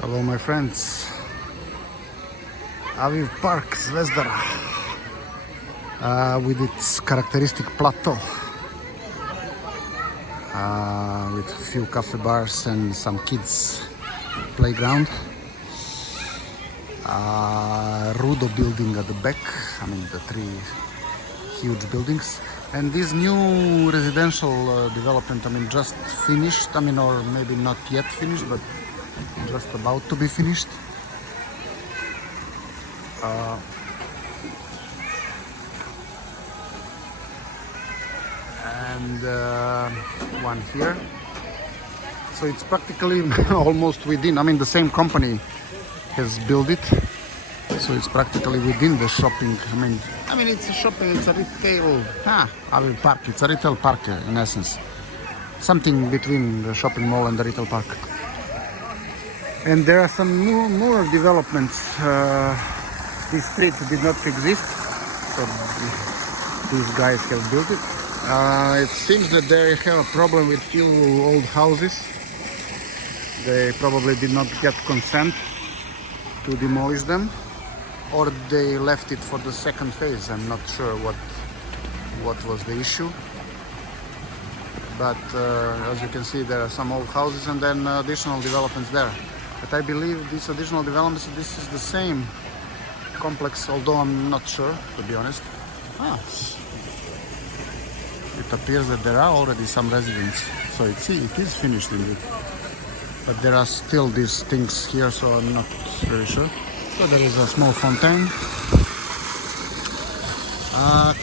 Hello my friends, Aviv Park, Zvezdara, with its characteristic plateau, with a few cafe bars and some kids playground. Rudo building at the back, I mean the three huge buildings, and this new residential development, I mean just finished, I mean, or maybe not yet finished, but just about to be finished. And one here. So it's practically almost within, I mean the same company has built it. So it's practically within the shopping. I mean it's a shopping, it's a retail, Aviv Park, it's a retail park in essence. Something between the shopping mall and the retail park. And there are some more developments. This street did not exist, so these guys have built it. It seems that they have a problem with few old houses. They probably did not get consent to demolish them, or they left it for the second phase. I'm not sure what was the issue. But as you can see, there are some old houses and then additional developments there. But I believe these additional developments, this is the same complex, although I'm not sure, to be honest. It appears that there are already some residents, so it is finished indeed. But there are still these things here, so I'm not very sure. So there is a small fountain.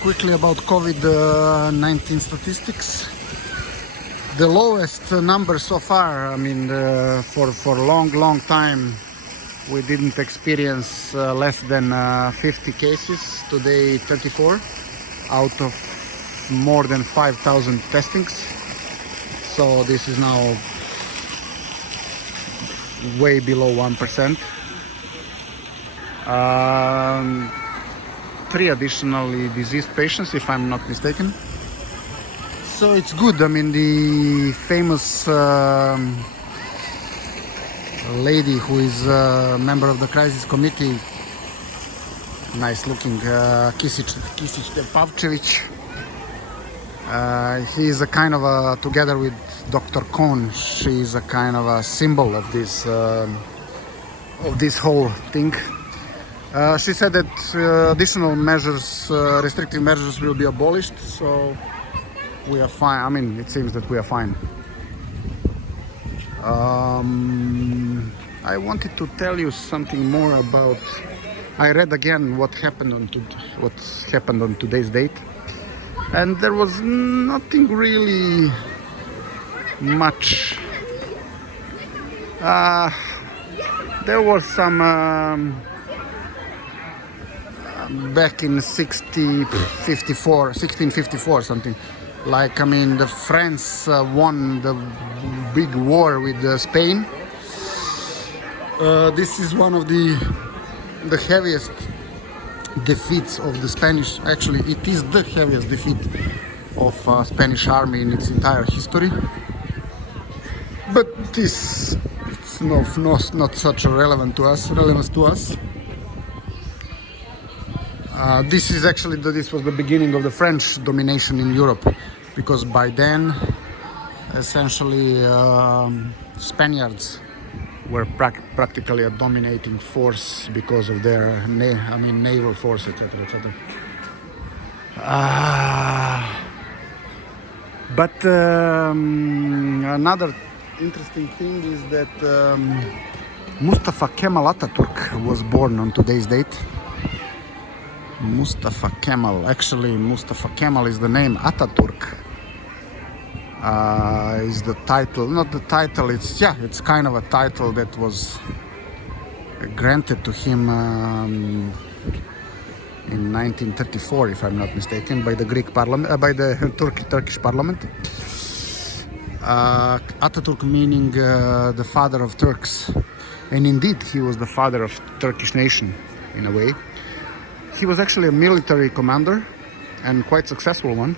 Quickly about COVID-19 statistics. The lowest number so far, I mean, for a long time, we didn't experience less than 50 cases. Today, 34 out of more than 5,000 testings. So this is now way below 1%. 3 additionally diseased patients, if I'm not mistaken. So it's good. I mean, the famous lady who is a member of the crisis committee, nice looking, Kisic Tepavcevic, he is a kind of a, together with Dr. Kohn, she is a kind of a symbol of this whole thing. She said that additional measures, restrictive measures, will be abolished. So we are fine. I mean, it seems that we are fine. I wanted to tell you something more about. I read again what happened on today's date, and there was nothing really much. There was some back in 1654 something. Like, I mean, the France won the big war with Spain. This is one of the heaviest defeats of the Spanish. Actually, it is the heaviest defeat of Spanish army in its entire history. But it's not such a relevance to us. This was the beginning of the French domination in Europe, because by then, essentially, Spaniards were practically a dominating force because of their naval force, etc., etc. But another interesting thing is that Mustafa Kemal Ataturk was born on today's date. Mustafa Kemal. Actually, Mustafa Kemal is the name. Ataturk is the title. Not the title. It's kind of a title that was granted to him in 1934, if I'm not mistaken, by the Greek parliament, by the Turkish parliament. Ataturk meaning the father of Turks, and indeed he was the father of Turkish nation in a way. He was actually a military commander, and quite successful one.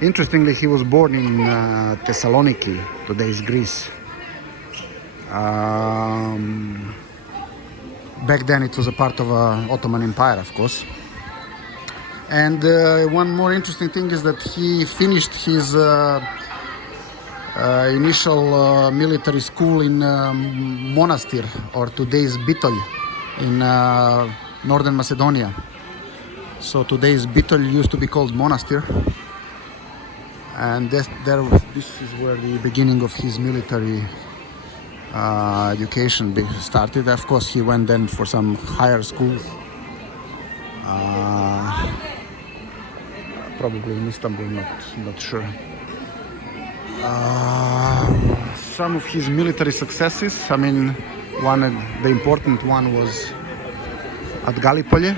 Interestingly, he was born in Thessaloniki, today's Greece. Back then it was a part of Ottoman Empire, of course. And one more interesting thing is that he finished his initial military school in Monastir, or today's Bitol, in northern Macedonia. So today's Bitol used to be called Monastir, and this is where the beginning of his military education started. Of course, he went then for some higher schools, probably in Istanbul, not sure. Some of his military successes, I mean, the important one was at Gallipoli,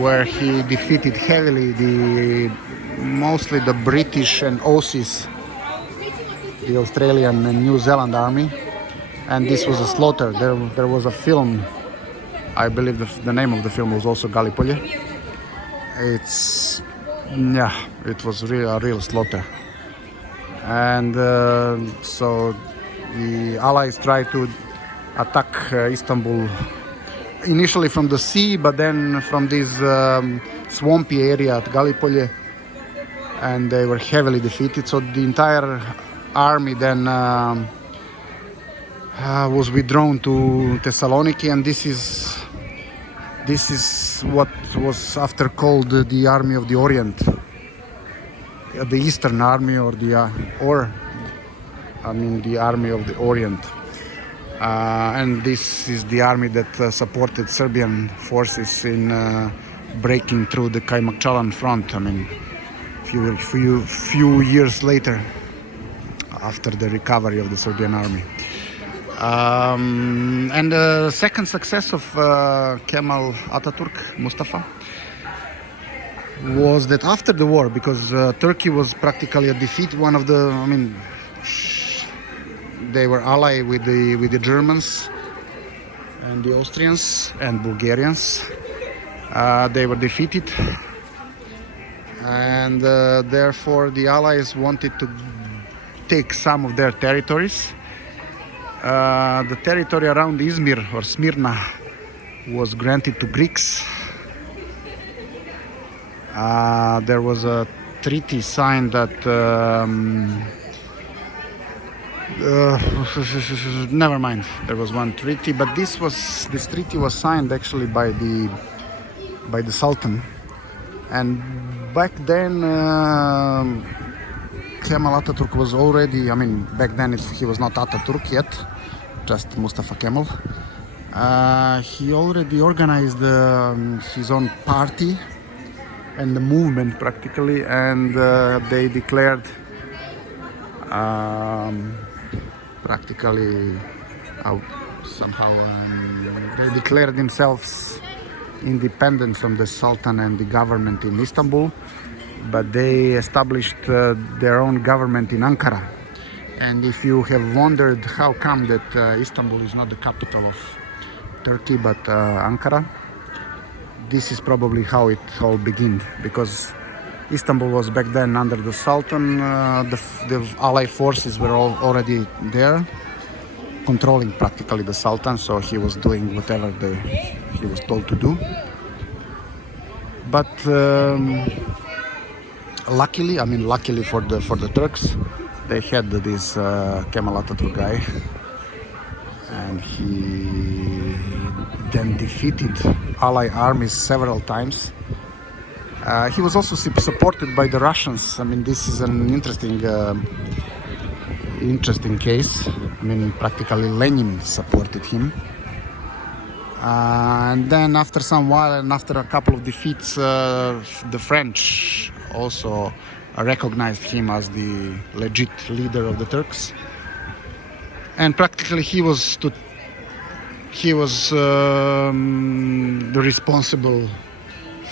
where he defeated heavily mostly the British and Aussies, the Australian and New Zealand army, and this was a slaughter. There was a film, I believe the name of the film was also Gallipoli. It was a real slaughter. And so the Allies tried to attack Istanbul initially from the sea, but then from this swampy area at Gallipoli, and they were heavily defeated. So the entire army then was withdrawn to Thessaloniki, and this is what was after called the Army of the Orient, the Eastern Army, or the Army of the Orient. And this is the army that supported Serbian forces in breaking through the Kaymakchalan front. I mean, few years later, after the recovery of the Serbian army. And the second success of Kemal Ataturk, Mustafa, was that after the war, because Turkey was practically a defeat, they were allied with the Germans and the Austrians and Bulgarians. They were defeated, and therefore the Allies wanted to take some of their territories. The territory around Izmir or Smyrna was granted to Greeks. There was a treaty signed that never mind. There was one treaty, but this treaty was signed actually by the Sultan. And back then, Kemal Ataturk was already. Back then he was not Ataturk yet, just Mustafa Kemal. He already organized his own party and the movement practically, and they declared they declared themselves independent from the Sultan and the government in Istanbul, but they established their own government in Ankara. And if you have wondered how come that Istanbul is not the capital of Turkey but Ankara, this is probably how it all began, because Istanbul was back then under the Sultan. The Allied forces were already there, controlling practically the Sultan, so he was doing whatever he was told to do. But luckily for the Turks, they had this Kemal Ataturk guy, and he then defeated Allied armies several times. He was also supported by the Russians. This is an interesting case. Practically Lenin supported him. And then after some while, and after a couple of defeats, the French also recognized him as the legit leader of the Turks. And practically he was responsible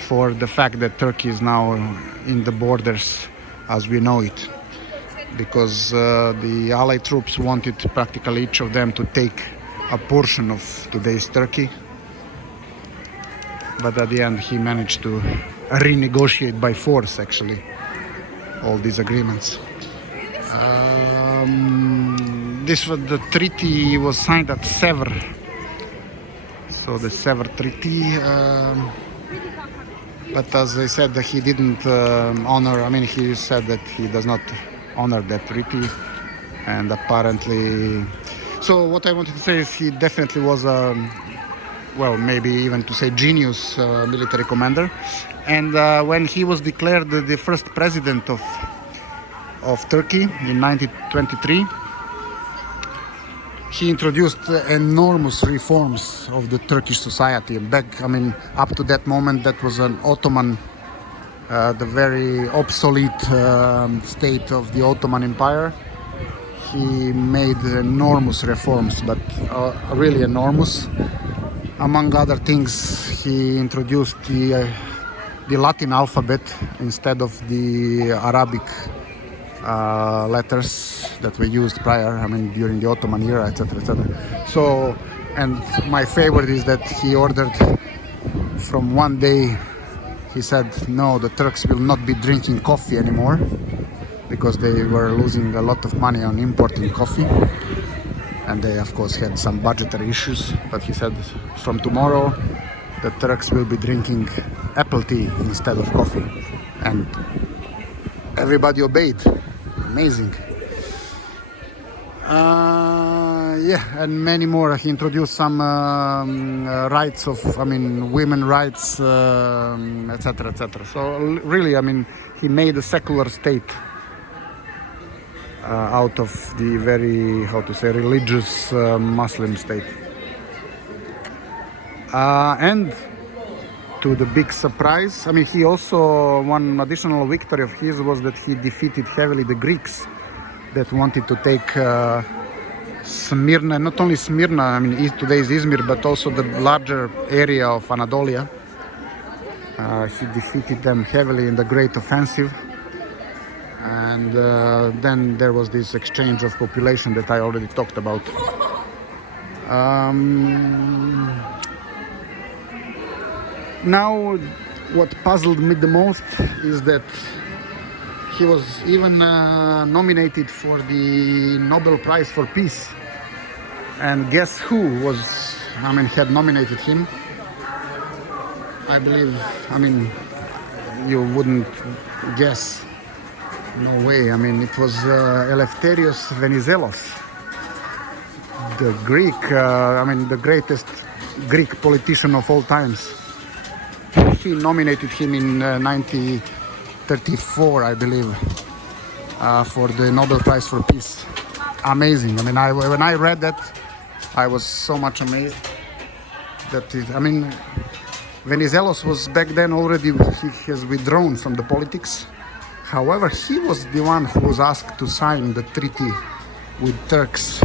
for the fact that Turkey is now in the borders as we know it, because the Allied troops wanted practically each of them to take a portion of today's Turkey, but at the end he managed to renegotiate by force actually all these agreements. The treaty was signed at Sevr. So the Sever Treaty. But as I said, he didn't honor. I mean, he said that he does not honor that treaty, and apparently. So what I wanted to say is he definitely was a, well, maybe even to say genius military commander. And when he was declared the first president of Turkey in 1923, he introduced enormous reforms of the Turkish society. Back, I mean, up to that moment, that was an Ottoman, the very obsolete state of the Ottoman Empire. He made enormous reforms, but really enormous. Among other things, he introduced the Latin alphabet instead of the Arabic letters that were used prior, I mean, during the Ottoman era, etc., etc. So, and my favorite is that he ordered from one day, he said, no, the Turks will not be drinking coffee anymore because they were losing a lot of money on importing coffee. And they, of course, had some budgetary issues. But he said, from tomorrow, the Turks will be drinking apple tea instead of coffee. And everybody obeyed. Amazing. Yeah, and many more. He introduced some rights of, I mean, women rights, etc., etc. So really, I mean, he made a secular state out of the very, how to say, religious Muslim state. And to the big surprise, I mean, he also, one additional victory of his was that he defeated heavily the Greeks that wanted to take Smyrna, not only Smyrna, I mean, today's Izmir, but also the larger area of Anatolia. He defeated them heavily in the Great Offensive. And then there was this exchange of population that I already talked about. Now, what puzzled me the most is that he was even nominated for the Nobel Prize for Peace. And guess who was, I mean, had nominated him? I believe, I mean, you wouldn't guess. No way. I mean, it was Eleftherios Venizelos, the Greek, I mean, the greatest Greek politician of all times. He nominated him in 1934, I believe, for the Nobel Prize for Peace. Amazing. I mean, when I read that, I was so much amazed that I mean, Venizelos was back then already, he has withdrawn from the politics. However, he was the one who was asked to sign the treaty with Turks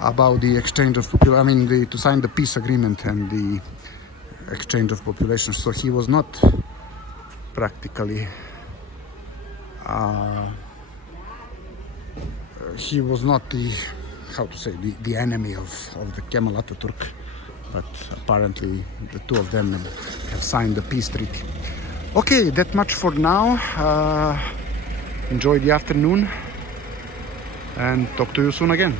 about the exchange of population, I mean, to sign the peace agreement and the exchange of population. So he was not practically, he was not the, how to say, the enemy of the Kemal Ataturk, but apparently the two of them have signed the peace treaty. Okay, that much for now. Enjoy the afternoon and talk to you soon again.